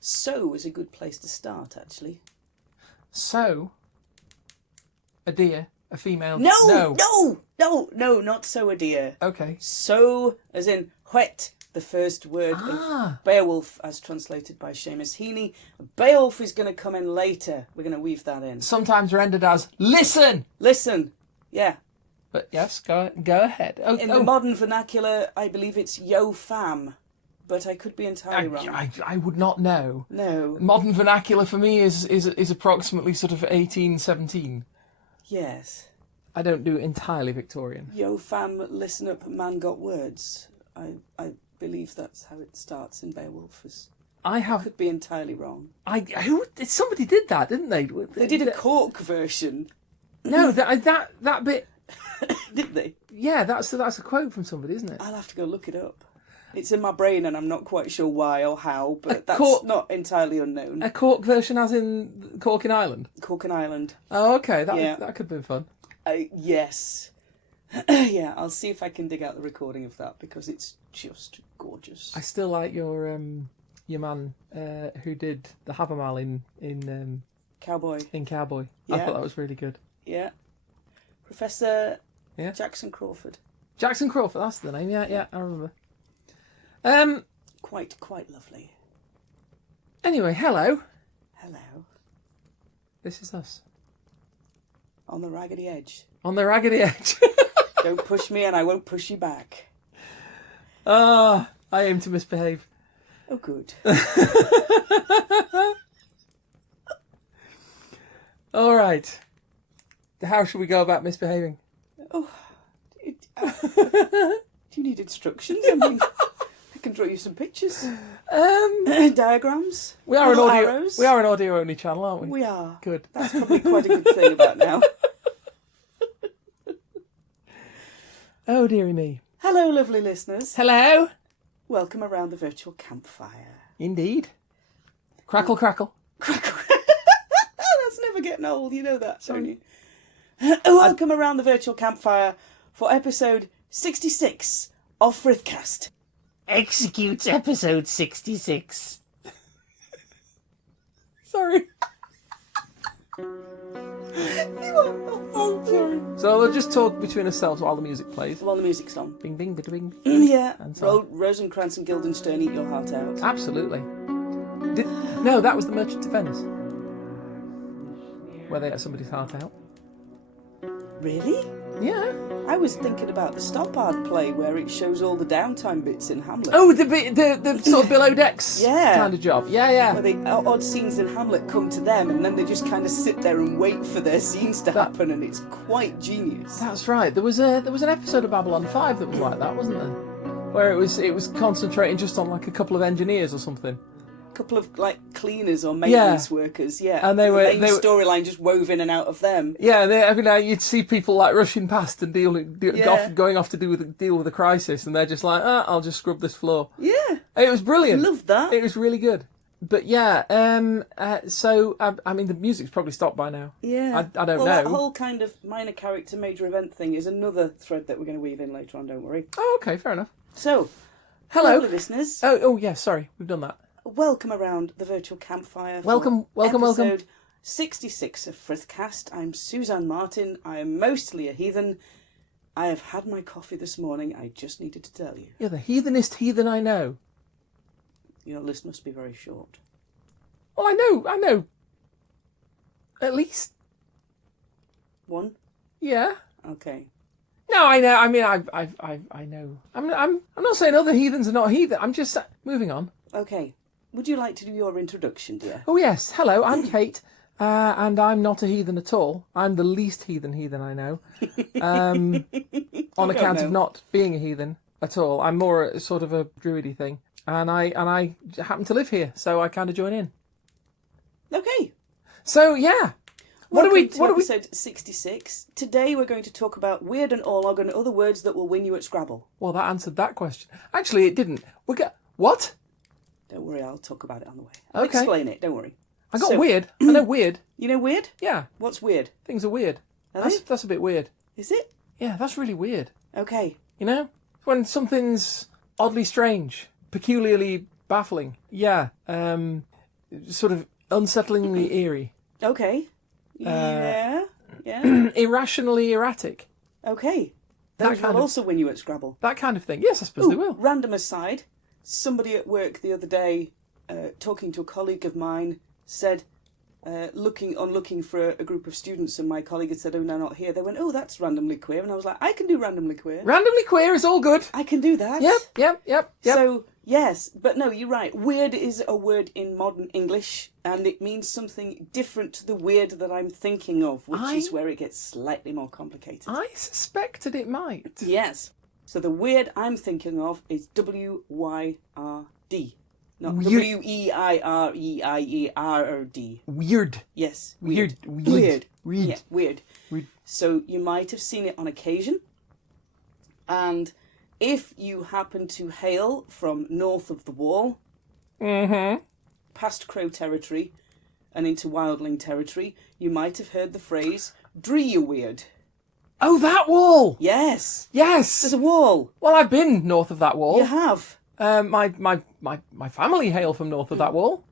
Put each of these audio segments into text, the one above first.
So is a good place to start, actually. So, a deer, a female... No, not so a deer. Okay. So, as in whet, the first word of Beowulf, as translated by Seamus Heaney. Beowulf is going to come in later. We're going to weave that in. Sometimes rendered as, listen! Listen, yeah. But yes, go ahead. In the modern vernacular, I believe it's yo fam. But I could be entirely wrong. I would not know. No. Modern vernacular for me is approximately sort of 1817. Yes. I don't do entirely Victorian. Yo fam, listen up, man got words. I believe that's how it starts in Beowulf. I could be entirely wrong. Somebody did that, didn't they? They did a Cork version. No, that bit. Did they? Yeah, that's a quote from somebody, isn't it? I'll have to go look it up. It's in my brain and I'm not quite sure why or how, but that's not entirely unknown. A Cork version as in Cork in Ireland? Cork in Ireland. Oh, okay. That could have been fun. Yes. Yeah, I'll see if I can dig out the recording of that because it's just gorgeous. I still like your man who did the Habermal in Cowboy. In Cowboy. Yeah. I thought that was really good. Yeah. Professor Jackson Crawford. Jackson Crawford, that's the name. Yeah, I remember. Quite lovely. Anyway, hello. Hello. This is us. On the raggedy edge. On the raggedy edge. Don't push me and I won't push you back. I aim to misbehave. Oh, good. All right. How should we go about misbehaving? Oh, do you need instructions? I mean, I can draw you some pictures. Diagrams. We are an audio. Arrows. We are an audio only channel, aren't we? We are. Good. That's probably quite a good thing about now. Oh, dearie me. Hello, lovely listeners. Hello. Welcome around the virtual campfire. Indeed. Crackle, crackle. Crackle. That's never getting old, you know that, don't you? Welcome around the virtual campfire for episode 66 of Frithcast. Execute episode 66. Sorry. Sorry. So we'll just talk between ourselves while the music plays. While the music's on. Bing, bing, bing, bing. Yeah. And so Rosencrantz and Guildenstern, eat your heart out. Absolutely. No, that was the Merchant of Venice. Where they ate somebody's heart out. Really? Yeah. I was thinking about the Stoppard play where it shows all the downtime bits in Hamlet. Oh, the sort of below decks kind of job. Yeah. Where the odd scenes in Hamlet come to them and then they just kind of sit there and wait for their scenes to happen, and it's quite genius. That's right. There was an episode of Babylon 5 that was like that, wasn't there? Where it was concentrating just on like a couple of engineers or something. Couple of like cleaners or maintenance workers, and the main storyline just wove in and out of them. Yeah, every now you'd see people like rushing past and going off to deal with a crisis, and they're just like, I'll just scrub this floor. Yeah, it was brilliant. Loved that. It was really good. But yeah, so I mean the music's probably stopped by now. Yeah, I don't know. That whole kind of minor character, major event thing is another thread that we're going to weave in later on. Don't worry. Oh, okay, fair enough. So, hello, listeners. Oh yeah, sorry, we've done that. Welcome around the virtual campfire. Welcome. Episode 66 of Frithcast. I'm Suzanne Martin. I am mostly a heathen. I have had my coffee this morning. I just needed to tell you. You're the heathenest heathen I know. Your list must be very short. Well, I know. At least one. Yeah. Okay. No, I know. I mean, I know. I'm not saying other heathens are not heathen. I'm just moving on. Okay. Would you like to do your introduction, dear? Oh, yes. Hello, I'm Kate, and I'm not a heathen at all. I'm the least heathen I know, on account of not being a heathen at all. I'm more sort of a druidy thing, and I happen to live here, so I kind of join in. Okay. So, yeah. What are we? Episode 66. Today we're going to talk about Wyrd and Orlog and other words that will win you at Scrabble. Well, that answered that question. Actually, it didn't. What? Don't worry, I'll talk about it on the way. I'll explain it, don't worry. I got weird. I know weird. You know weird? Yeah. What's weird? Things are weird. That's a bit weird. Is it? Yeah, that's really weird. Okay. You know? When something's oddly strange, peculiarly baffling. Yeah. Sort of unsettlingly eerie. Okay. Yeah. Yeah. Irrationally erratic. Okay. Those will also win you at Scrabble. That kind of thing. Yes, I suppose they will. Random aside, somebody at work the other day, talking to a colleague of mine, said, looking for a group of students, and my colleague had said, "Oh, no, not here." They went, "Oh, that's randomly queer," and I was like, "I can do randomly queer. Randomly queer is all good. I can do that." Yep. So yes, but no, you're right. Weird is a word in modern English, and it means something different to the weird that I'm thinking of, which is where it gets slightly more complicated. I suspected it might. Yes. So the weird I'm thinking of is W-Y-R-D. Not W-E-I-R-E-I-E-R-D. Weird. Yes. Weird. Yeah, weird. So you might have seen it on occasion. And if you happen to hail from north of the wall, past Crow territory and into Wildling territory, you might have heard the phrase, "Dree weird." Oh, that wall! Yes. Yes! There's a wall. Well, I've been north of that wall. You have. My family hail from north of that wall.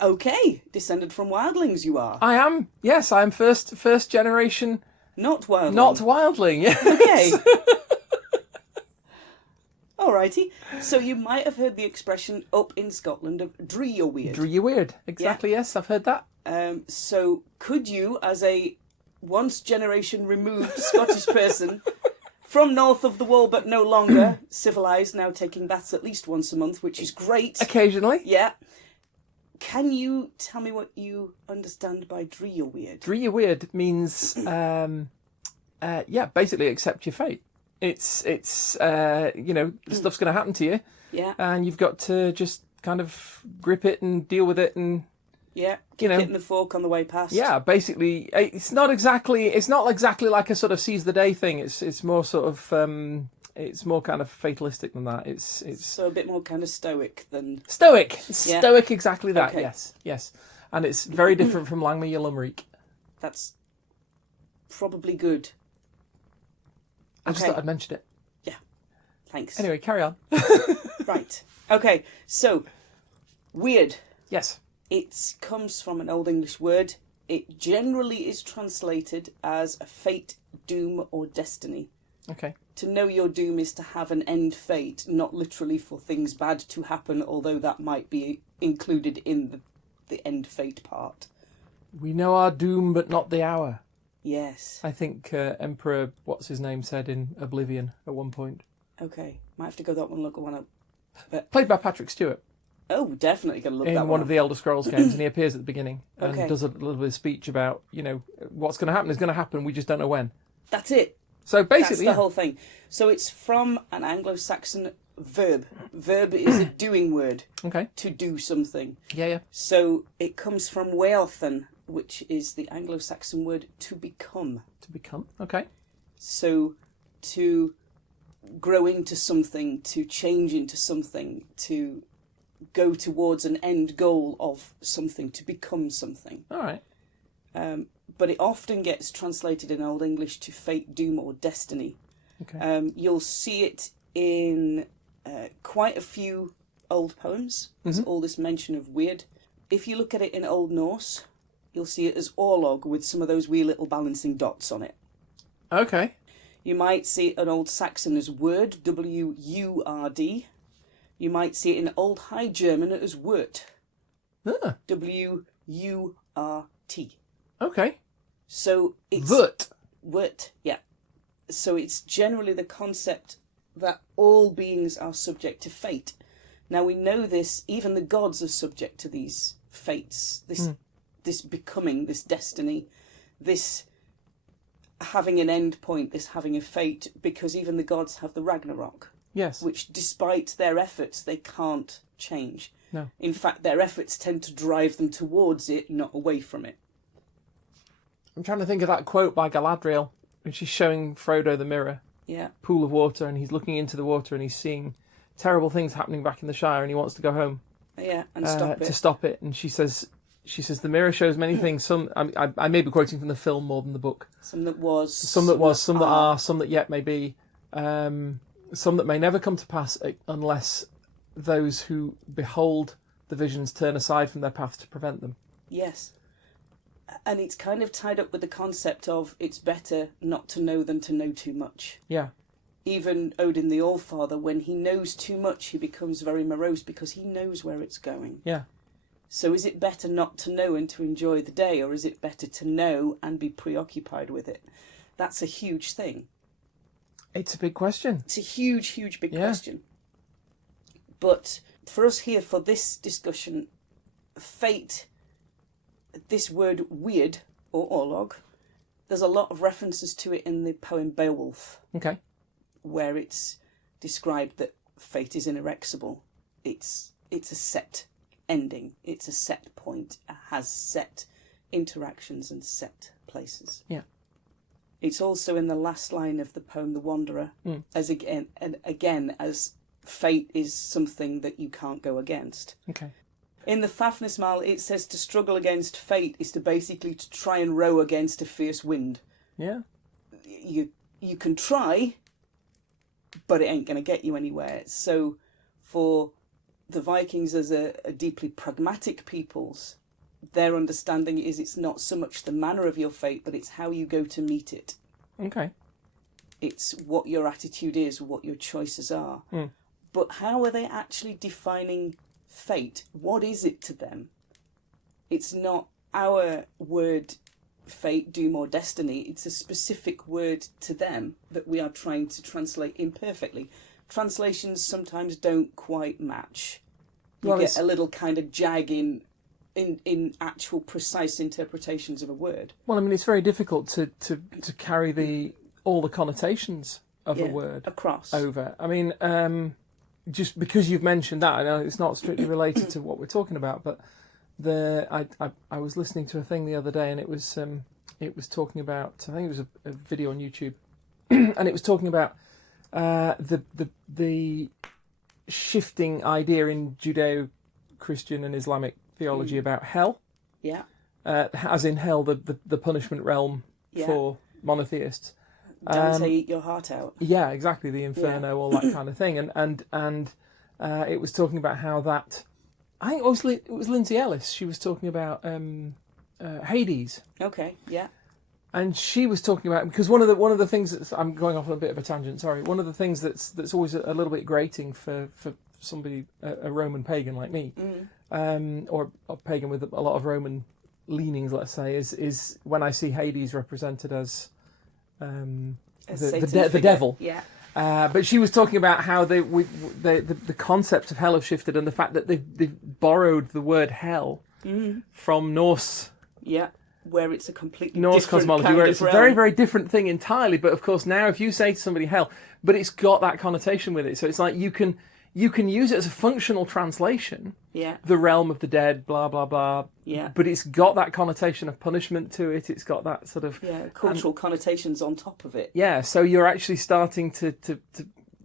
Okay. Descended from Wildlings you are. I am. Yes, I am first generation. Not Wildling. Not Wildling, yes. Okay. Alrighty. So you might have heard the expression up in Scotland of "dree you weird." Dree you weird. Exactly, yes, I've heard that. So could you, as a once generation removed Scottish person from north of the wall but no longer civilised, now taking baths at least once a month, which is great. Occasionally. Yeah. Can you tell me what you understand by "dree you weird"? Dree you weird means, basically accept your fate. It's stuff's going to happen to you. Yeah. And you've got to just kind of grip it and deal with it and... Yeah, kick it in the fork on the way past. Yeah, basically, it's not exactly like a sort of seize the day thing. It's more sort of, it's more kind of fatalistic than that. It's so a bit more kind of stoic than... Stoic! Yeah. Stoic, exactly that, Okay. yes. And it's very different from Langme Yulumreek. That's probably good. I just thought I'd mention it. Yeah, thanks. Anyway, carry on. Right. Okay, so, weird. Yes. It comes from an Old English word. It generally is translated as a fate, doom, or destiny. Okay. To know your doom is to have an end fate, not literally for things bad to happen, although that might be included in the end fate part. We know our doom, but not the hour. Yes. I think Emperor, what's his name, said in Oblivion at one point. Okay. Might have to go that one, look one up. But... Played by Patrick Stewart. Oh, definitely going to look that one in one up. of the Elder Scrolls games, and he appears at the beginning and Okay. does a little bit of speech about, what's going to happen is going to happen, we just don't know when. That's it. So basically, That's the whole thing. So it's from an Anglo-Saxon verb. Verb is a doing word. Okay. To do something. Yeah. So it comes from wealthen, which is the Anglo-Saxon word to become. To become, okay. So to grow into something, to change into something, to go towards an end goal of something, to become something. All right. But it often gets translated in Old English to fate, doom, or destiny. Okay. You'll see it in quite a few old poems. There's all this mention of weird. If you look at it in Old Norse, you'll see it as orlog with some of those wee little balancing dots on it. Okay. You might see it in Old Saxon as word, W-U-R-D. You might see it in Old High German as wort, W-U-R-T. Okay. So it's... Wort, yeah. So it's generally the concept that all beings are subject to fate. Now we know this, even the gods are subject to these fates, this becoming, this destiny, this having an end point, this having a fate, because even the gods have the Ragnarok. Yes. Which, despite their efforts, they can't change. No. In fact, their efforts tend to drive them towards it, not away from it. I'm trying to think of that quote by Galadriel when she's showing Frodo the mirror. Yeah. Pool of water, and he's looking into the water and he's seeing terrible things happening back in the Shire, and he wants to go home. Yeah, and stop it. To stop it. And she says, the mirror shows many things. Some, I may be quoting from the film more than the book. Some that was. Some that was, some that are, some that yet may be. Some that may never come to pass unless those who behold the visions turn aside from their path to prevent them. Yes. And it's kind of tied up with the concept of it's better not to know than to know too much. Yeah. Even Odin the Allfather, when he knows too much, he becomes very morose because he knows where it's going. Yeah. So is it better not to know and to enjoy the day, or is it better to know and be preoccupied with it? That's a huge thing. It's a big question. It's a huge, huge big question. But for us here, for this discussion, fate, this word Wyrd, or Orlog, there's a lot of references to it in the poem Beowulf. Okay. Where it's described that fate is inexorable. It's a set ending. It's a set point. It has set interactions and set places. Yeah. It's also in the last line of the poem The Wanderer, as again as fate is something that you can't go against. Okay. In the Fafnismal, it says to struggle against fate is to basically to try and row against a fierce wind. Yeah. You can try, but it ain't going to get you anywhere. So for the Vikings as a deeply pragmatic peoples, their understanding is it's not so much the manner of your fate, but it's how you go to meet it. Okay. It's what your attitude is, what your choices are. But how are they actually defining fate? What is it to them? It's not our word fate, doom or destiny. It's a specific word to them that we are trying to translate imperfectly. Translations sometimes don't quite match. You get a little kind of jag in actual precise interpretations of a word. Well, I mean, it's very difficult to carry all the connotations of a word across over. I mean, just because you've mentioned that, I know it's not strictly related to what we're talking about, but I was listening to a thing the other day, and it was talking about, I think it was a video on YouTube, and it was talking about the shifting idea in Judeo-Christian and Islamic theology about hell. Yeah. As in hell, the punishment realm for monotheists. Dante, eat your heart out. Yeah, exactly. The Inferno, all that kind of thing, and it was talking about how that. I think it was Lindsay Ellis. She was talking about Hades. Okay. Yeah. And she was talking about, because one of the things that's, I'm going off on a bit of a tangent. Sorry. One of the things that's always a little bit grating for somebody, a Roman pagan like me, or a pagan with a lot of Roman leanings, let's say, is when I see Hades represented as the devil. Yeah. But she was talking about how the concept of hell have shifted, and the fact that they've borrowed the word hell from Norse. Yeah. Where it's a completely Norse different cosmology, kind where of it's a realm. very, very different thing entirely. But of course, now if you say to somebody hell, but it's got that connotation with it, so it's like you can use it as a functional translation. Yeah. The realm of the dead, blah blah blah. Yeah. But it's got that connotation of punishment to it. It's got that sort of cultural connotations on top of it. Yeah. So you're actually starting to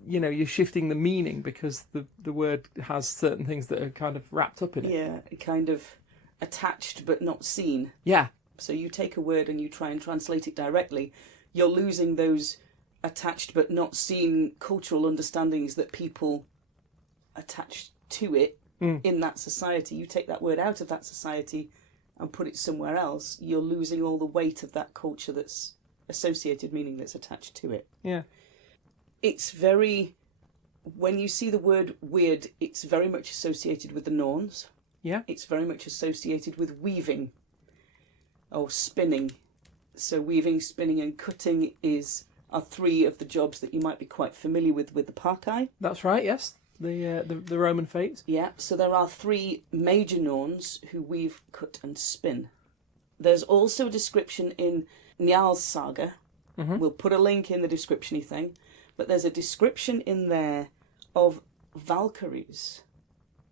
you're shifting the meaning because the word has certain things that are kind of wrapped up in it. Yeah, kind of attached but not seen. Yeah. So you take a word and you try and translate it directly, you're losing those attached but not seen cultural understandings that people attach to it in that society. You take that word out of that society and put it somewhere else, you're losing all the weight of that culture that's associated, meaning that's attached to it. Yeah. It's very, when you see the word Wyrd, it's very much associated with the Norns. Yeah. It's very much associated with weaving. Or spinning. So weaving, spinning and cutting are three of the jobs that you might be quite familiar with the Parkai. That's right, yes. The Roman fates. Yeah, so there are three major Norns who weave, cut and spin. There's also a description in Njal's saga. We'll put a link in the description-y thing. But there's a description in there of Valkyries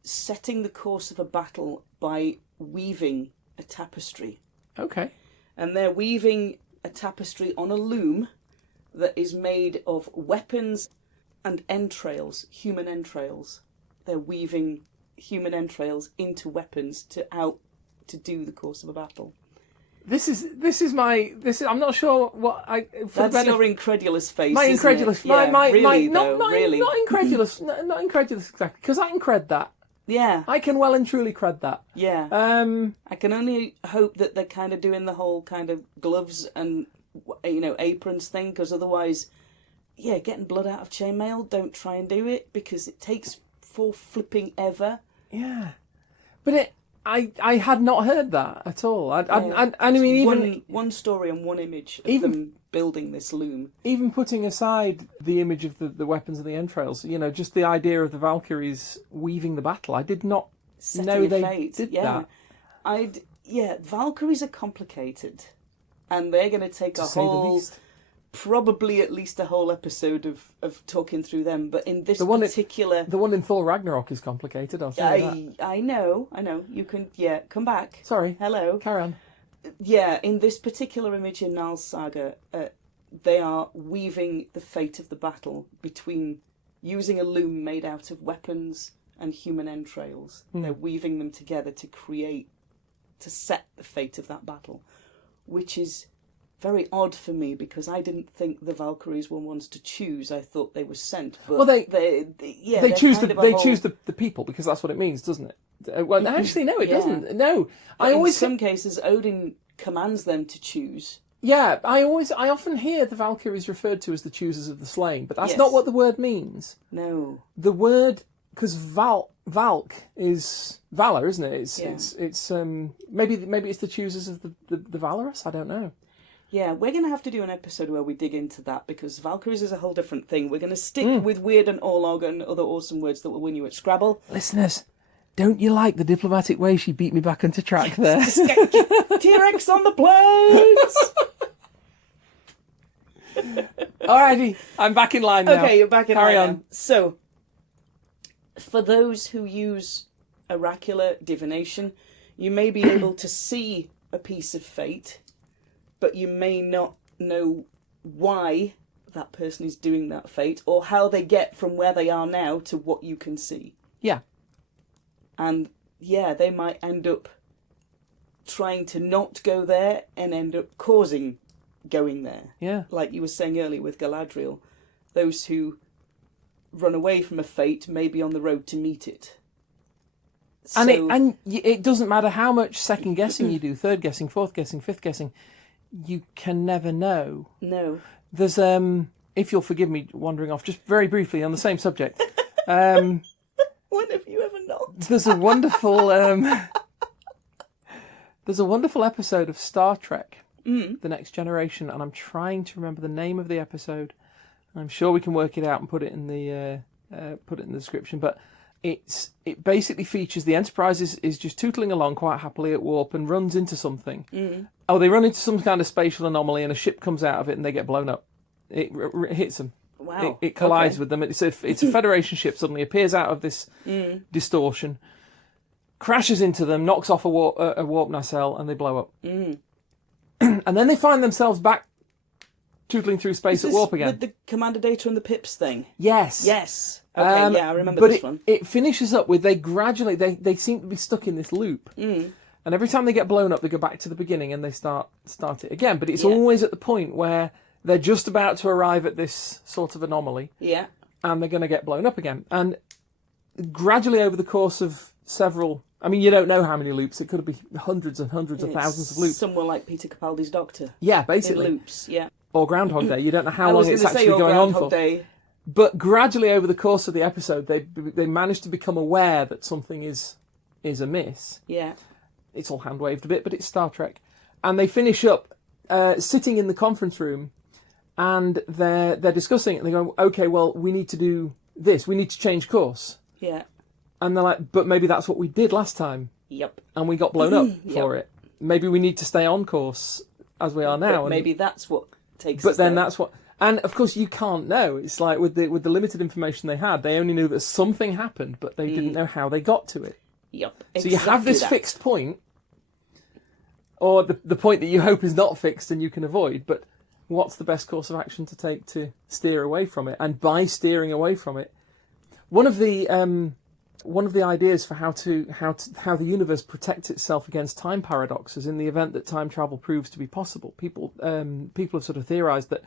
setting the course of a battle by weaving a tapestry. Okay. And they're weaving a tapestry on a loom that is made of weapons and entrails, human entrails. They're weaving human entrails into weapons to do the course of a battle. I'm not sure what I. That's your incredulous face. My isn't incredulous. It? Yeah, really, not incredulous. Not incredulous exactly. Because I can cred that. Yeah. I can well and truly cred that. Yeah. I can only hope that they're kind of doing the whole kind of gloves and aprons thing, because otherwise, getting blood out of chainmail. Don't try and do it because it takes for flipping ever. Yeah, but I had not heard that at all. I mean, even one story and one image of them building this loom. Even putting aside the image of the weapons and the entrails, just the idea of the Valkyries weaving the battle. I did not know they did that. Valkyries are complicated, and they're going to take probably at least a whole episode of talking through them. But in this particular... The one in Thor Ragnarok is complicated, I'll tell you that. I know. You can, come back. Sorry. Hello. Carry on. Yeah, in this particular image in Nal's saga, they are weaving the fate of the battle between using a loom made out of weapons and human entrails. They're weaving them together to set the fate of that battle, which is very odd for me because I didn't think the Valkyries were ones to choose. I thought they were sent. But they choose the people because that's what it means, doesn't it? Well, actually, no, it doesn't. No, in some cases, Odin commands them to choose. Yeah, I often hear the Valkyries referred to as the choosers of the slain, but that's not what the word means. No, the word, because Valk is valor, isn't it? It's maybe it's the choosers of the valorous. I don't know. Yeah, we're going to have to do an episode where we dig into that because Valkyries is a whole different thing. We're going to stick with Wyrd and Orlog and other awesome words that will win you at Scrabble. Listeners, don't you like the diplomatic way she beat me back onto track there? T-Rex on the planes! Alrighty, I'm back in line now. Okay, you're back in line Carry on. now. So, for those who use oracular divination, you may be able to see a piece of fate, but you may not know why that person is doing that fate or how they get from where they are now to what you can see. Yeah. And they might end up trying to not go there and end up causing going there. Yeah. Like you were saying earlier with Galadriel, those who run away from a fate may be on the road to meet it. And it doesn't matter how much second guessing you do, third guessing, fourth guessing, fifth guessing, you can never know. No. There's if you'll forgive me wandering off just very briefly on the same subject. When have you ever not? There's a wonderful episode of Star Trek, The Next Generation, and I'm trying to remember the name of the episode. I'm sure we can work it out and put it in the description. But it basically features the Enterprise is just tootling along quite happily at warp and runs into something. Oh, they run into some kind of spatial anomaly and a ship comes out of it and they get blown up. It hits them. Wow. It collides with them. It's a Federation ship, suddenly appears out of this distortion, crashes into them, knocks off a warp nacelle, and they blow up. And then they find themselves back tootling through space at warp again. With the Commander Data and the Pips thing? Yes. Yes. Okay, I remember this one. It finishes up with they seem to be stuck in this loop. And every time they get blown up, they go back to the beginning and they start it again. But it's always at the point where they're just about to arrive at this sort of anomaly. Yeah. And they're going to get blown up again. And gradually over the course of several... I mean, you don't know how many loops. It could be hundreds and hundreds of thousands of loops. Somewhere like Peter Capaldi's Doctor. Yeah, basically. In loops, yeah. Or Groundhog Day. You don't know how long it's actually going on for. Day. But gradually over the course of the episode, they manage to become aware that something is amiss. Yeah. It's all hand-waved a bit, but it's Star Trek. And they finish up sitting in the conference room, and they're discussing it, and they go, okay, well, we need to do this. We need to change course. Yeah. And they're like, but maybe that's what we did last time. Yep. And we got blown up for it. Maybe we need to stay on course as we are now. But maybe that's what takes us But then there. that's what... And, of course, you can't know. It's like with the limited information they had, they only knew that something happened, but they didn't know how they got to it. Yep. So you have this fixed point, or the point that you hope is not fixed and you can avoid, but what's the best course of action to take to steer away from it? And by steering away from it, one of the one of the ideas for how the universe protects itself against time paradoxes in the event that time travel proves to be possible. People have sort of theorized that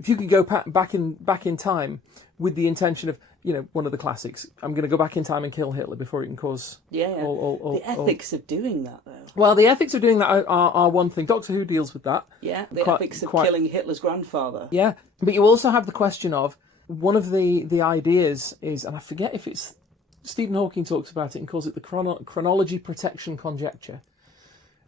if you could go back in time with the intention of, one of the classics, I'm going to go back in time and kill Hitler before it can cause... The ethics of doing that, though. Well, the ethics of doing that are one thing. Doctor Who deals with that. Yeah, the ethics of killing Hitler's grandfather. Yeah, but you also have the question of, one of the ideas is, and I forget if it's... Stephen Hawking talks about it and calls it the chronology protection conjecture.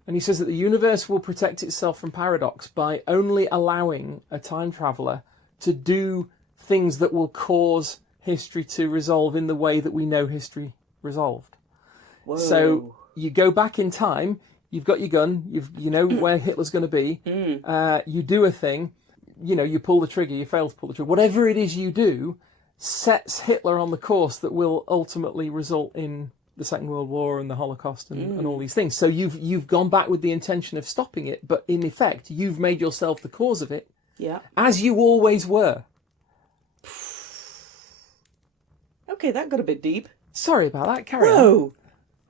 And he says that the universe will protect itself from paradox by only allowing a time traveller to do things that will cause history to resolve in the way that we know history resolved. Whoa. So you go back in time, you've got your gun, you know where Hitler's going to be, you do a thing, you pull the trigger, you fail to pull the trigger. Whatever it is you do sets Hitler on the course that will ultimately result in the Second World War and the Holocaust and all these things. So you've gone back with the intention of stopping it, but in effect, you've made yourself the cause of it, as you always were. Okay, that got a bit deep. Sorry about that. Carry on.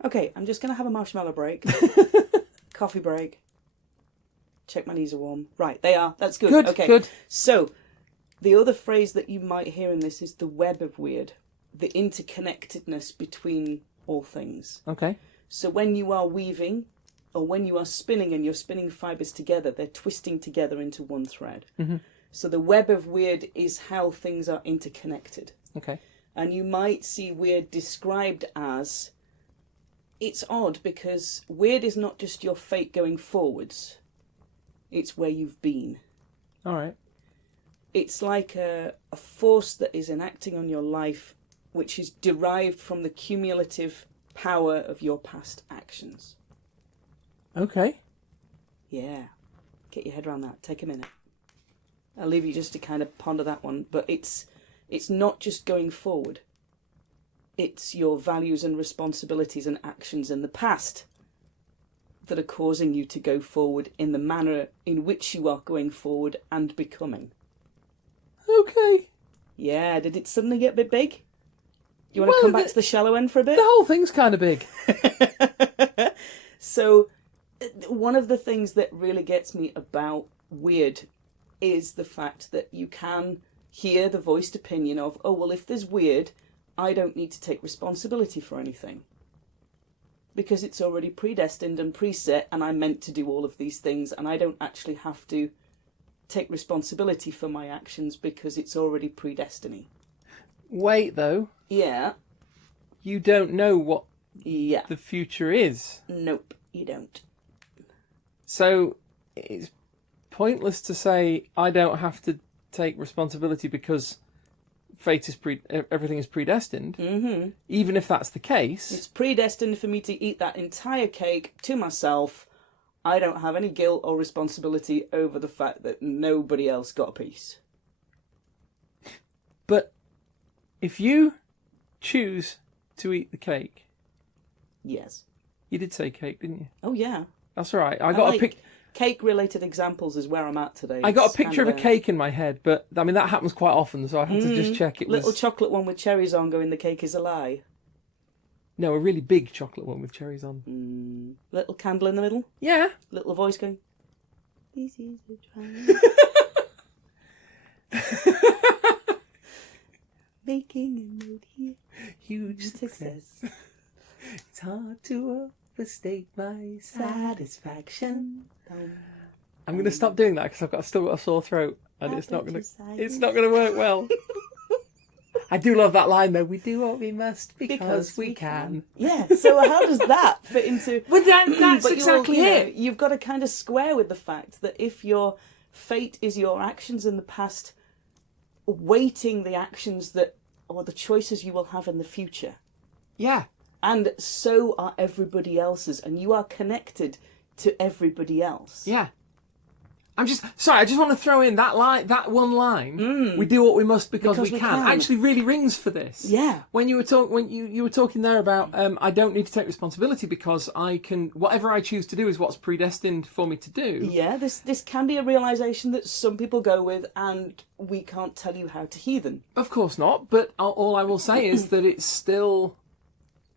Okay, I'm just going to have a marshmallow break. Coffee break. Check my knees are warm. Right, they are. That's good. Okay. Good. So, the other phrase that you might hear in this is the web of Wyrd. The interconnectedness between all things. Okay. So when you are weaving, or when you are spinning and you're spinning fibres together, they're twisting together into one thread. Mm-hmm. So the web of Wyrd is how things are interconnected. Okay. And you might see Wyrd described as... It's odd because Wyrd is not just your fate going forwards. It's where you've been. All right. It's like a force that is enacting on your life, which is derived from the cumulative power of your past actions. Okay. Yeah. Get your head around that. Take a minute. I'll leave you just to kind of ponder that one. But it's not just going forward. It's your values and responsibilities and actions in the past that are causing you to go forward in the manner in which you are going forward and becoming. Okay. Yeah, did it suddenly get a bit big? You want to come back to the shallow end for a bit? The whole thing's kind of big. So, one of the things that really gets me about Wyrd is the fact that you can hear the voiced opinion of, oh, well, if there's Wyrd, I don't need to take responsibility for anything. Because it's already predestined and preset, and I'm meant to do all of these things, and I don't actually have to take responsibility for my actions because it's already predestiny. Wait, though. Yeah. You don't know what the future is. Nope, you don't. So it's pointless to say I don't have to take responsibility because fate is everything is predestined. Mm-hmm. Even if that's the case, it's predestined for me to eat that entire cake to myself. I don't have any guilt or responsibility over the fact that nobody else got a piece. But if you choose to eat the cake... Yes. You did say cake, didn't you? Oh, yeah. That's all right. I got a pic... Cake-related examples is where I'm at today. I got a picture of a cake in my head, but, I mean, that happens quite often, so I had to just check it was... Little chocolate one with cherries on going, the cake is a lie. No, a really big chocolate one with cherries on. Little candle in the middle? Yeah. Little voice going, this is a trial. Making a note here. Huge success. It's hard to overstate my satisfaction. I'm going to stop doing that because I've still got a sore throat and it's not going to work well. I do love that line though. We do what we must because we can. Yeah. So how does that fit into? Well, that's exactly it. You've got to kind of square with the fact that if your fate is your actions in the past, weighting the actions that or the choices you will have in the future. Yeah. And so are everybody else's, and you are connected to everybody else. Yeah. I just want to throw in that one line. We do what we must because we can. Actually, really rings for this. Yeah. When you were talking there about I don't need to take responsibility because I can whatever I choose to do is what's predestined for me to do. Yeah. This can be a realization that some people go with, and we can't tell you how to heathen. Of course not. But all I will say is that it's still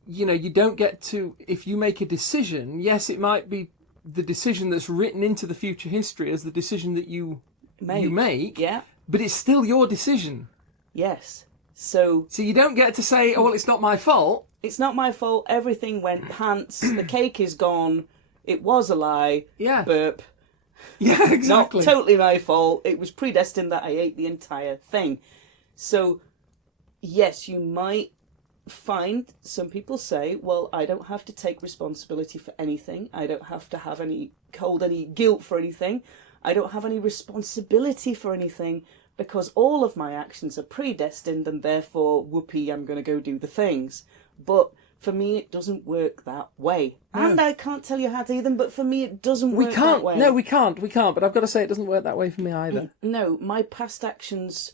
you don't get to, if you make a decision, yes, it might be the decision that's written into the future history as the decision that you make, yeah, but it's still your decision. Yes. So you don't get to say, oh, well, it's not my fault. It's not my fault. Everything went pants. The cake is gone. It was a lie. Yeah. Burp. Yeah, exactly. Not totally my fault. It was predestined that I ate the entire thing. So, yes, you might find some people say, well, I don't have to take responsibility for anything. I don't have to hold any guilt for anything. I don't have any responsibility for anything because all of my actions are predestined and therefore, whoopee, I'm going to go do the things. But for me, it doesn't work that way. No. And I can't tell you how to either, but for me, it doesn't work that way. No, we can't. But I've got to say it doesn't work that way for me either. No, my past actions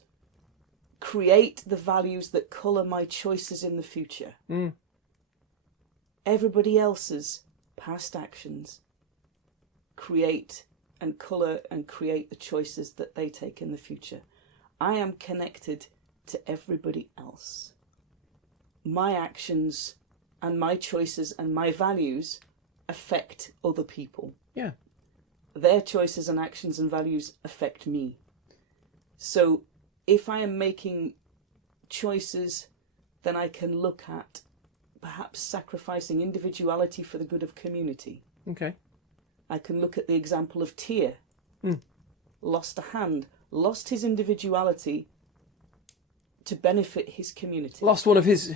create the values that colour my choices in the future. Everybody else's past actions create and colour and create the choices that they take in the future. I am connected to everybody else. My actions and my choices and my values affect other people. Yeah. Their choices and actions and values affect me. So if I am making choices, then I can look at perhaps sacrificing individuality for the good of community. Okay. I can look at the example of Tyr. Lost a hand, lost his individuality to benefit his community. Lost one of his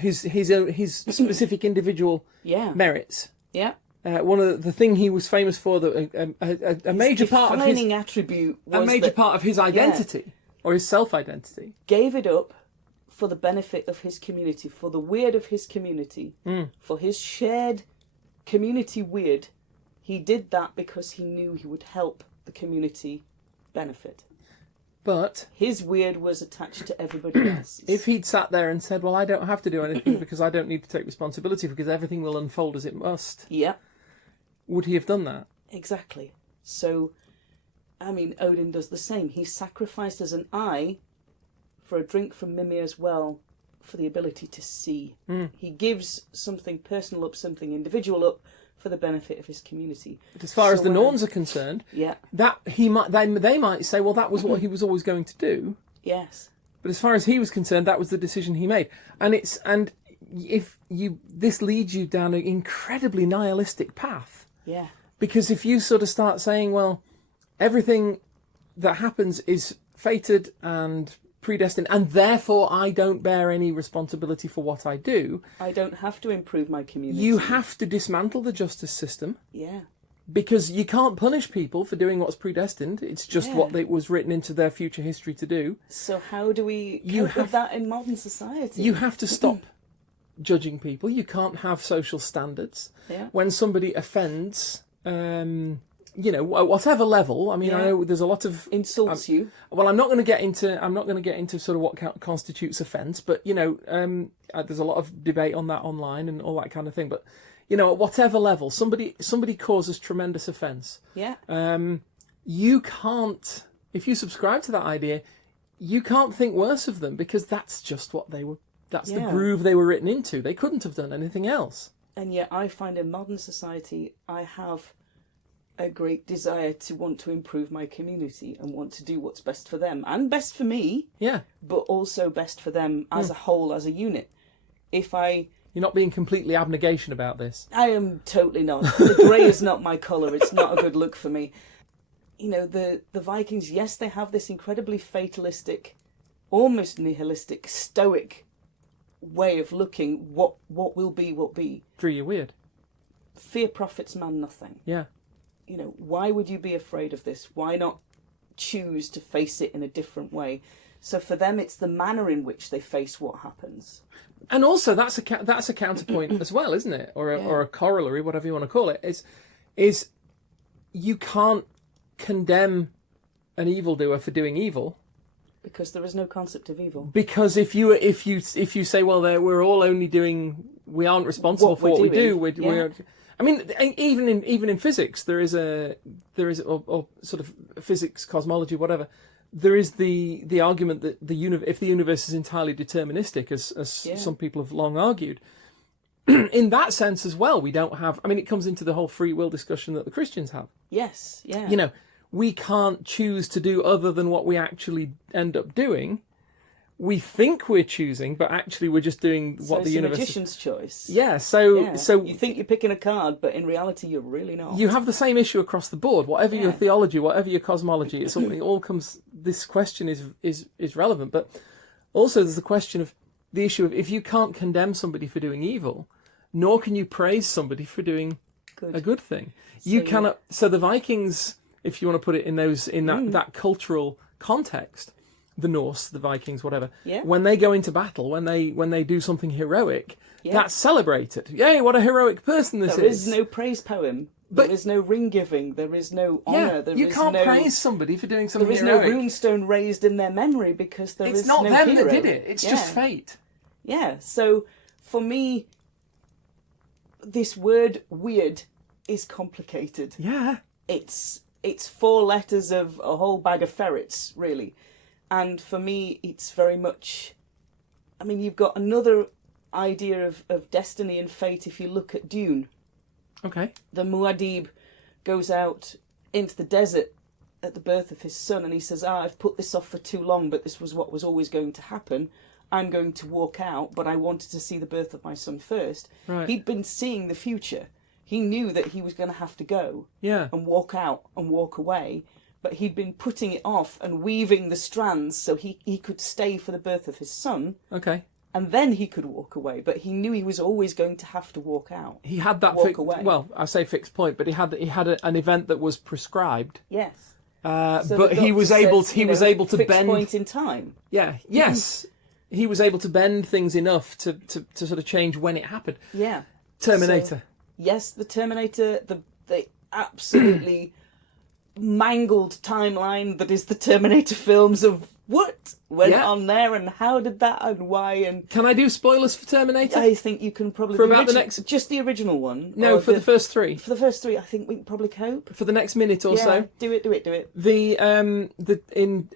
specific individual merits. Yeah. One of the thing he was famous for, that a major part of his defining attribute was part of his identity or his self-identity. Gave it up for the benefit of his community, for the Wyrd of his community, for his shared community Wyrd. He did that because he knew he would help the community benefit. But his Wyrd was attached to everybody else's. If he'd sat there and said, well, I don't have to do anything because I don't need to take responsibility because everything will unfold as it must. Yeah. Would he have done that? Exactly. So, I mean, Odin does the same. He sacrificed as an eye for a drink from Mimir's well for the ability to see. He gives something personal up, something individual up for the benefit of his community. But as far as the Norns are concerned, that they might say, well, that was what he was always going to do. Yes. But as far as he was concerned, that was the decision he made. This leads you down an incredibly nihilistic path. Yeah. Because if you sort of start saying, well, everything that happens is fated and predestined, and therefore I don't bear any responsibility for what I do. I don't have to improve my community. You have to dismantle the justice system. Yeah. Because you can't punish people for doing what's predestined. It's just what it was written into their future history to do. So how do we cope with that in modern society? You have to stop judging people. You can't have social standards. Yeah. When somebody offends, whatever level. I mean, I know there's a lot of insults you. Well, I'm not going to get into sort of what constitutes offence, but there's a lot of debate on that online and all that kind of thing. But at whatever level, somebody causes tremendous offence. Yeah. You can't, if you subscribe to that idea, you can't think worse of them because that's just what they were. That's the groove they were written into. They couldn't have done anything else. And yet, I find in modern society, I have a great desire to want to improve my community and want to do what's best for them and best for me. Yeah. But also best for them as a whole, as a unit. You're not being completely abnegation about this. I am totally not. The grey is not my colour. It's not a good look for me. The Vikings, yes, they have this incredibly fatalistic, almost nihilistic, stoic way of looking. What will be, will be. Drew, you're weird. Fear profits man nothing. Yeah. Why would you be afraid of this? Why not choose to face it in a different way? So for them, it's the manner in which they face what happens. And also, that's a counterpoint as well, isn't it? Or a corollary, whatever you want to call it. Is you can't condemn an evildoer for doing evil because there is no concept of evil. Because if you say, well, we aren't responsible for what we do. I mean, even in physics, there is or sort of physics, cosmology, whatever. There is the argument that if the universe is entirely deterministic, as some people have long argued, in that sense as well, we don't have... I mean, it comes into the whole free will discussion that the Christians have. Yes, yeah. You know, we can't choose to do other than what we actually end up doing. We think we're choosing, but actually we're just doing what the universe... So it's a magician's choice. Yeah, so... You think you're picking a card, but in reality you're really not. You have the same issue across the board. Whatever your theology, whatever your cosmology, it all comes... This question is relevant, but also there's the question of the issue of if you can't condemn somebody for doing evil, nor can you praise somebody for doing a good thing. You cannot... So the Vikings, if you want to put it in that cultural context... The Norse, the Vikings, whatever. Yeah. When they go into battle, when they do something heroic, that's celebrated. Yay! What a heroic person this is. There is no praise poem. There is no ring giving. There is no honour. You can't praise somebody for doing something heroic. There is no runestone raised in their memory because there is no hero. It's not them that did it. It's just fate. Yeah. So for me, this word "weird" is complicated. Yeah. It's 4 letters of a whole bag of ferrets, really. And for me, it's very much... I mean, you've got another idea of destiny and fate if you look at Dune. Okay. The Muad'Dib goes out into the desert at the birth of his son, and he says, I've put this off for too long, but this was what was always going to happen. I'm going to walk out, but I wanted to see the birth of my son first. Right. He'd been seeing the future. He knew that he was going to have to go and walk out and walk away. But he'd been putting it off and weaving the strands so he could stay for the birth of his son. Okay. And then he could walk away. But he knew he was always going to have to walk out. He had that well, I say fixed point, but he had an event that was prescribed. Yes. But he was able to fixed bend point in time. Yeah. Yes. He was able to bend things enough to sort of change when it happened. Yeah. Terminator. So, yes, the Terminator, the absolutely mangled timeline that is the Terminator films of what went on there and how did that and why and... Can I do spoilers for Terminator? I think you can probably... For about the next... Just the original one? No, for the first 3. For the first 3, I think we can probably cope. For the next minute or so. Do it. In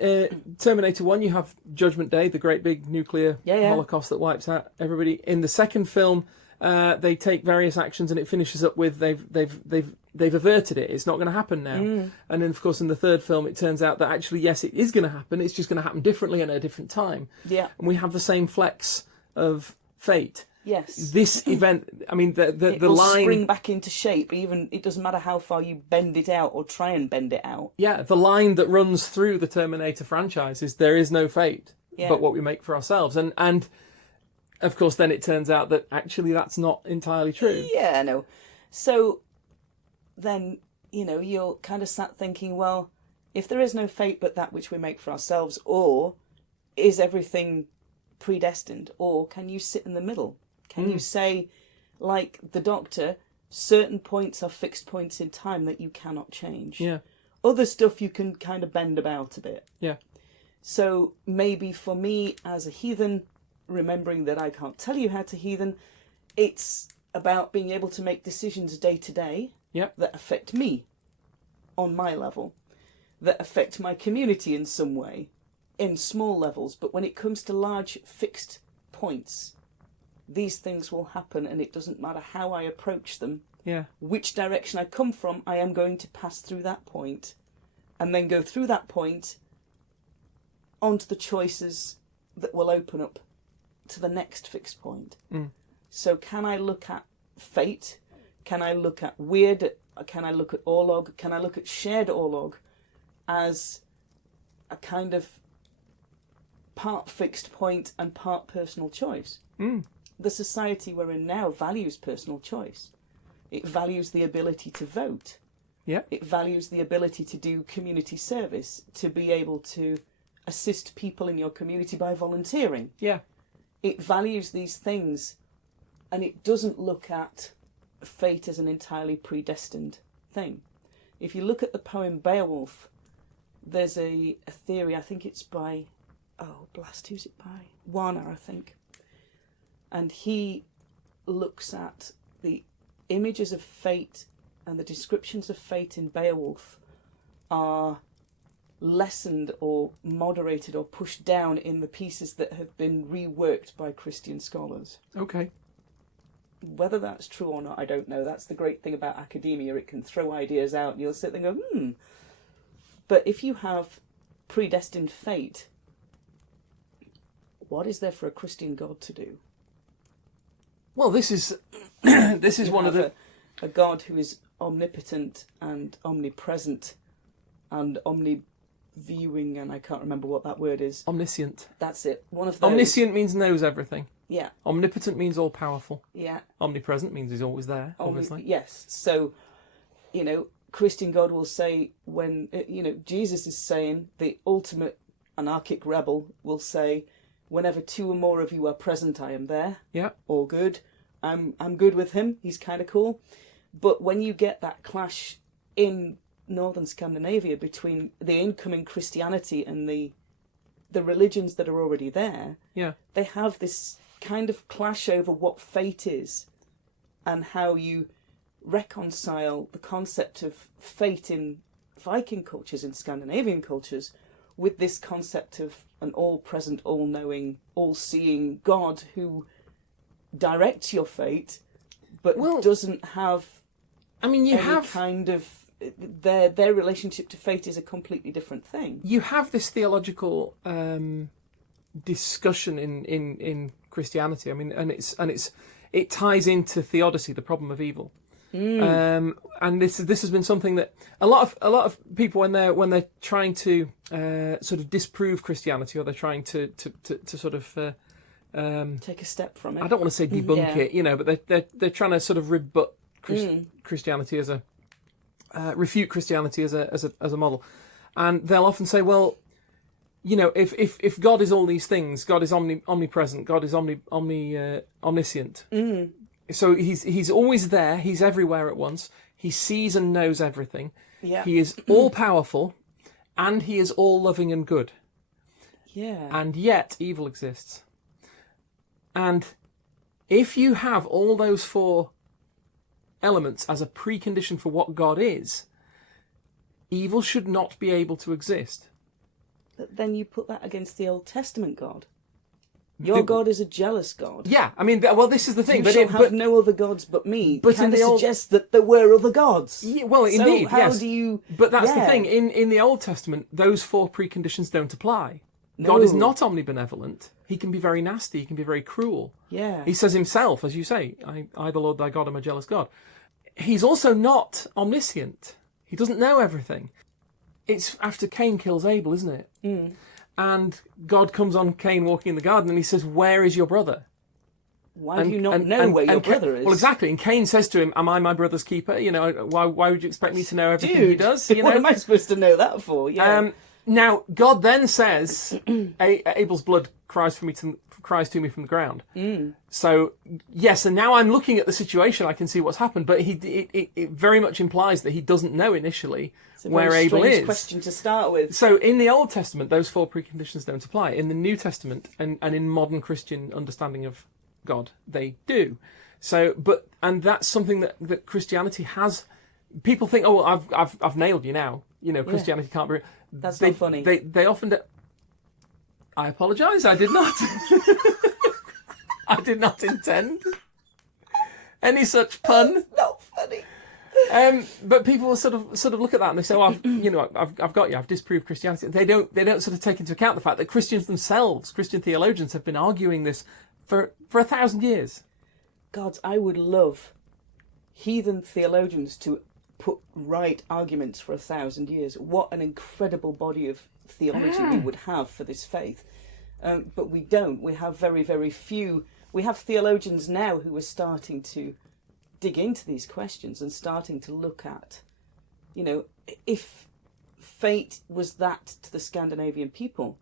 Terminator 1 you have Judgment Day, the great big nuclear holocaust that wipes out everybody. In the second film, they take various actions and it finishes up with they've averted it. It's not going to happen now. And then, of course, in the third film, it turns out that actually, yes, it is going to happen. It's just going to happen differently and at a different time. Yeah. And we have the same flex of fate. Yes. This event, I mean, the will line... spring back into shape. Even it doesn't matter how far you bend it out or try and bend it out. Yeah, the line that runs through the Terminator franchise is there is no fate but what we make for ourselves. And of course, then it turns out that actually that's not entirely true. Yeah, no. So then, you're kind of sat thinking, well, if there is no fate but that which we make for ourselves, or is everything predestined, or can you sit in the middle? Can you say, like the Doctor, certain points are fixed points in time that you cannot change? Yeah. Other stuff you can kind of bend about a bit. Yeah. So maybe for me as a heathen, remembering that I can't tell you how to heathen, it's about being able to make decisions day to day that affect me on my level, that affect my community in some way, in small levels. But when it comes to large fixed points, these things will happen, and it doesn't matter how I approach them, which direction I come from, I am going to pass through that point and then go through that point onto the choices that will open up to the next fixed point. So can I look at fate? Can I look at Wyrd? Can I look at Orlog? Can I look at shared Orlog as a kind of part fixed point and part personal choice? The society we're in now values personal choice. It values the ability to vote. It values the ability to do community service, to be able to assist people in your community by volunteering. It values these things, and it doesn't look at fate as an entirely predestined thing. If you look at the poem Beowulf, there's a theory, I think it's by, who's it by? Warner, I think. And he looks at the images of fate and the descriptions of fate in Beowulf are lessened or moderated or pushed down in the pieces that have been reworked by Christian scholars. Okay. whether that's true or not, I don't know. That's the great thing about academia. It can throw ideas out and you'll sit there and go, But if you have predestined fate, what is there for a Christian God to do? Well, this is this is You one of have the a God who is omnipotent and omnipresent and omniviewing, and I can't remember what that word is. omniscient. That's it. One of those. Omniscient means knows everything. Yeah. Omnipotent means all powerful. Yeah. Omnipresent means he's always there, obviously. Yes. So, Christian God will say when, Jesus is saying, the ultimate anarchic rebel will say, whenever two or more of you are present, I am there. Yeah. All good. I'm good with him. He's kind of cool. But when you get that clash in northern Scandinavia between the incoming Christianity and the religions that are already there, Yeah. they have this kind of clash over what fate is and how you reconcile the concept of fate in Viking cultures, in Scandinavian cultures, with this concept of an all-present, all-knowing, all-seeing God who directs your fate, but doesn't have. I mean, you any have kind of their relationship to fate is a completely different thing. You have this theological discussion in Christianity. I mean, and it ties into theodicy, the problem of evil. And this has been something that a lot of people when they're trying to sort of disprove Christianity, or they're trying to sort of take a step from it. I don't want to say debunk it, but they're trying to sort of rebut Christianity as a refute Christianity as a model, and they'll often say, well, if God is all these things, God is omnipresent, God is omniscient. So he's always there. He's everywhere at once. He sees and knows everything. Yeah. He is all powerful, and he is all loving and good. Yeah. And yet evil exists. And if you have all those four elements as a precondition for what God is, evil should not be able to exist. But then you put that against the Old Testament God. Your God is a jealous God. Yeah, I mean, well, this is the thing. You shall have no other gods but me. But kind of suggests that there were other gods. Yeah, well, so indeed, how yes. do you? But that's the thing. In the Old Testament, those four preconditions don't apply. No. God is not omnibenevolent. He can be very nasty. He can be very cruel. Yeah. He says himself, as you say, I the Lord thy God, am a jealous God. He's also not omniscient. He doesn't know everything. It's after Cain kills Abel, isn't it? Mm. And God comes on Cain walking in the garden and he says, where is your brother? Why do you not know where your brother is? Well, exactly. And Cain says to him, am I my brother's keeper? Why would you expect me to know everything he does? What am I supposed to know that for? Yeah. Now, God then says, Abel's blood cries to me from the ground. So, yes, and now I'm looking at the situation, I can see what's happened, but it very much implies that he doesn't know initially where Abel is. It's a very strange question to start with. So, in the Old Testament, those four preconditions don't apply. In the New Testament, and in modern Christian understanding of God, they do. So, and that's something that Christianity has. People think, oh, well, I've nailed you now. Christianity can't be. That's not funny. They often do. I apologise. I did not. I did not intend any such pun. It's not funny. But people will sort of look at that and they say, "Well, I've got you. I've disproved Christianity." They don't sort of take into account the fact that Christians themselves, Christian theologians, have been arguing this for 1,000 years. God, I would love heathen theologians to put right arguments for 1,000 years. What an incredible body of theology we would have for this faith. But we don't. We have very, very few. We have theologians now who are starting to dig into these questions and starting to look at, if fate was that to the Scandinavian people,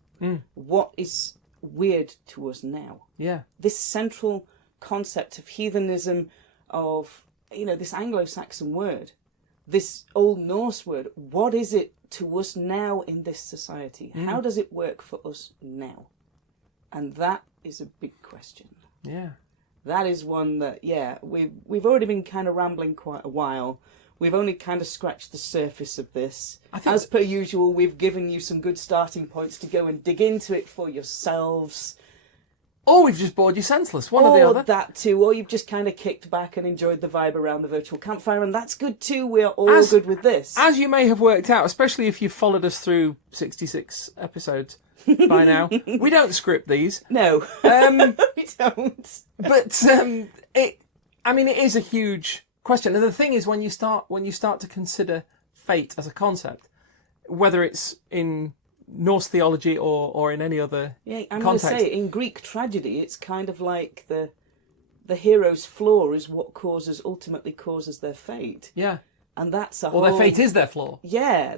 what is weird to us now? Yeah. This central concept of heathenism, of, this Anglo-Saxon word, this Old Norse word, what is it to us now in this society? How does it work for us now? And that is a big question. Yeah. That is one that, we've already been kind of rambling quite a while. We've only kind of scratched the surface of this. As per usual, we've given you some good starting points to go and dig into it for yourselves. Or we've just bored you senseless, one or the other. That too, or you've just kind of kicked back and enjoyed the vibe around the virtual campfire, and that's good too. We're all good with this. As you may have worked out, especially if you've followed us through 66 episodes by now, we don't script these. No, we don't. But it is a huge question. And the thing is, when you start to consider fate as a concept, whether it's in Norse theology or in any other I'm context. going to say, in Greek tragedy, it's kind of like the hero's flaw is what ultimately causes their fate. Yeah. And that's a whole... Well, their fate is their flaw. Yeah,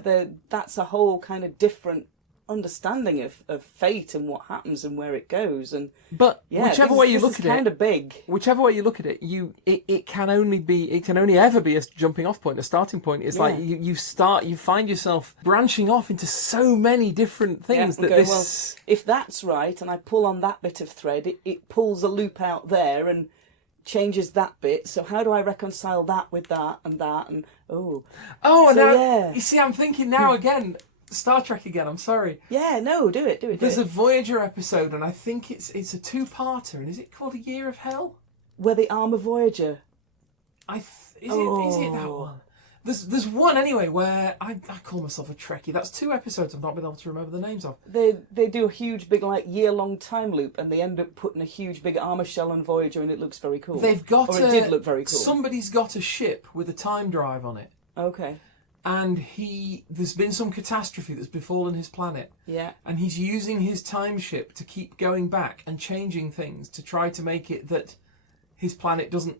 that's a whole kind of different understanding of fate and what happens and where it goes. But whichever way you look at it, kind of big. Whichever way you look at it, it can only ever be a jumping off point, a starting point. It's like you find yourself branching off into so many different things well, if that's right, and I pull on that bit of thread, it pulls a loop out there and changes that bit. So how do I reconcile that with that and that and you see, I'm thinking now again. Star Trek again, I'm sorry. Yeah, no, do it. There's a Voyager episode, and I think it's a two-parter, and is it called A Year of Hell? Where they arm a Voyager. Is it that one? There's one, anyway, where I call myself a Trekkie. That's 2 episodes I've not been able to remember the names of. They do a huge, big, year-long time loop, and they end up putting a huge, big armour shell on Voyager, and it looks very cool. It did look very cool. Somebody's got a ship with a time drive on it. Okay. And there's been some catastrophe that's befallen his planet. Yeah. And he's using his time ship to keep going back and changing things to try to make it that his planet doesn't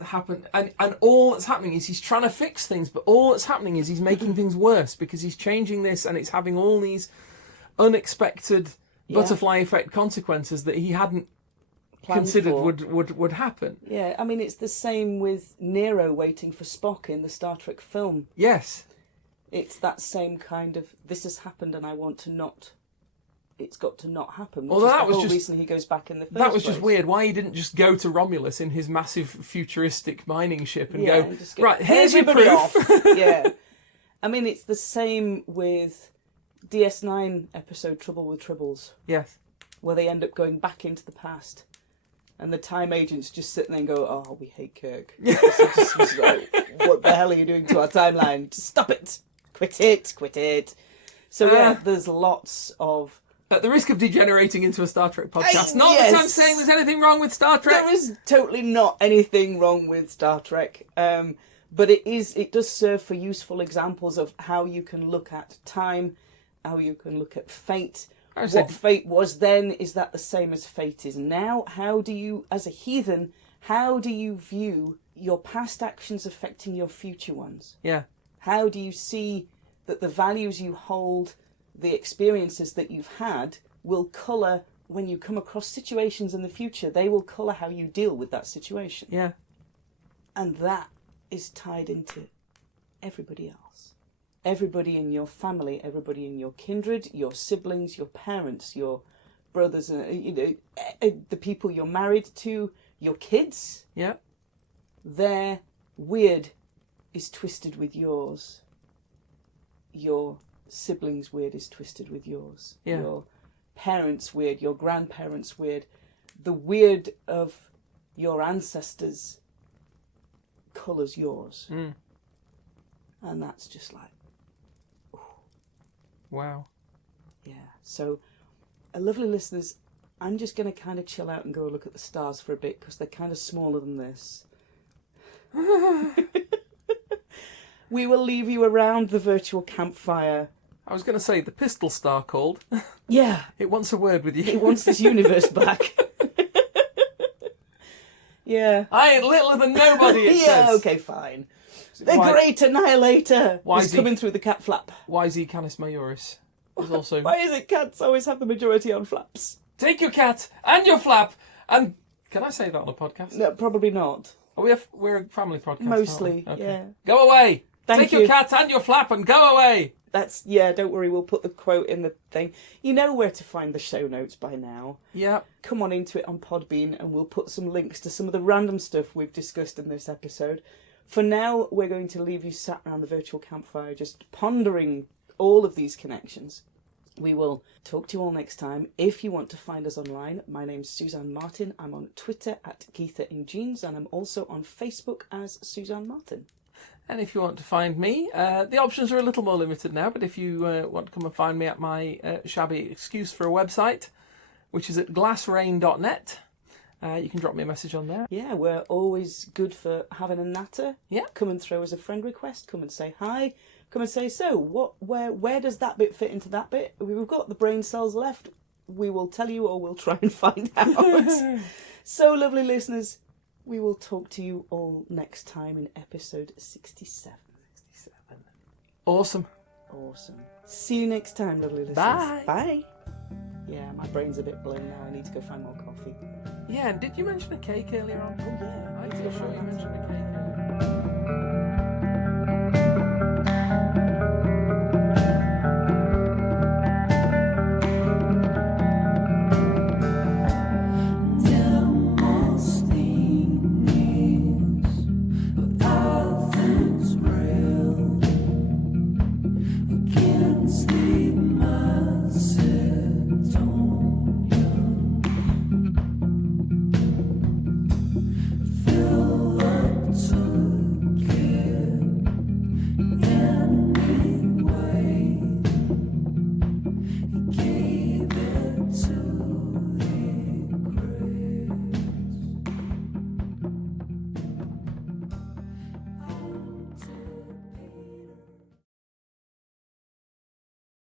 happen. And all that's happening is he's trying to fix things, but all that's happening is he's making things worse because he's changing this and it's having all these unexpected butterfly effect consequences that he hadn't considered would happen. Yeah, I mean, it's the same with Nero waiting for Spock in the Star Trek film. Yes. It's that same kind of, this has happened and I want to not, it's got to not happen. Although that was just the reason he goes back in the first That was place. just weird. Why he didn't just go to Romulus in his massive futuristic mining ship and go, right, here's your proof. Off. Yeah. I mean, it's the same with DS9 episode Trouble with Tribbles. Yes. Where they end up going back into the past. And the time agents just sit there and go, oh, we hate Kirk. What the hell are you doing to our timeline? Just stop it. Quit it. So, there's lots of... At the risk of degenerating into a Star Trek podcast, that I'm saying there's anything wrong with Star Trek. There is totally not anything wrong with Star Trek. But it does serve for useful examples of how you can look at time, how you can look at fate. What fate was then, is that the same as fate is now? How do you, as a heathen, how do you view your past actions affecting your future ones? Yeah. How do you see that the values you hold, the experiences that you've had, will colour, when you come across situations in the future, they will colour how you deal with that situation. Yeah. And that is tied into everybody else. Everybody in your family, everybody in your kindred, your siblings, your parents, your brothers, the people you're married to, your kids. Yeah. Their Wyrd is twisted with yours. Your siblings' Wyrd is twisted with yours. Yeah. Your parents' Wyrd, your grandparents' Wyrd. The Wyrd of your ancestors colours yours. Mm. And that's just like... Wow. Yeah. So, lovely listeners, I'm just going to kind of chill out and go look at the stars for a bit because they're kind of smaller than this. We will leave you around the virtual campfire. I was going to say, the pistol star called. Yeah. It wants a word with you. It wants this universe back. Yeah. I ain't littler than nobody, it yeah, says. Okay, fine. The Great Annihilator is coming through the cat flap. YZ Canis Majoris is also... Why is it cats always have the majority on flaps? Take your cat and your flap and... Can I say that on a podcast? No, probably not. We're a family podcast, mostly, aren't we? Okay. yeah. Go away! Take your cat and your flap and go away! Don't worry, we'll put the quote in the thing. You know where to find the show notes by now. Yeah. Come on into it on Podbean and we'll put some links to some of the random stuff we've discussed in this episode. For now, we're going to leave you sat around the virtual campfire just pondering all of these connections. We will talk to you all next time. If you want to find us online, my name's Suzanne Martin. I'm on Twitter at Geetha in Jeans, and I'm also on Facebook as Suzanne Martin. And if you want to find me, the options are a little more limited now, but if you want to come and find me at my shabby excuse for a website, which is at glassrain.net, you can drop me a message on there. Yeah, we're always good for having a natter. Yeah. Come and throw us a friend request. Come and say hi. Come and say, so, where does that bit fit into that bit? We've got the brain cells left. We will tell you, or we'll try and find out. So, lovely listeners, we will talk to you all next time in episode 67. Awesome. See you next time, lovely listeners. Bye. Bye. Yeah, my brain's a bit blown now. I need to go find more coffee. Yeah, did you mention a cake earlier on? Oh, yeah. I feel sure you mentioned a cake.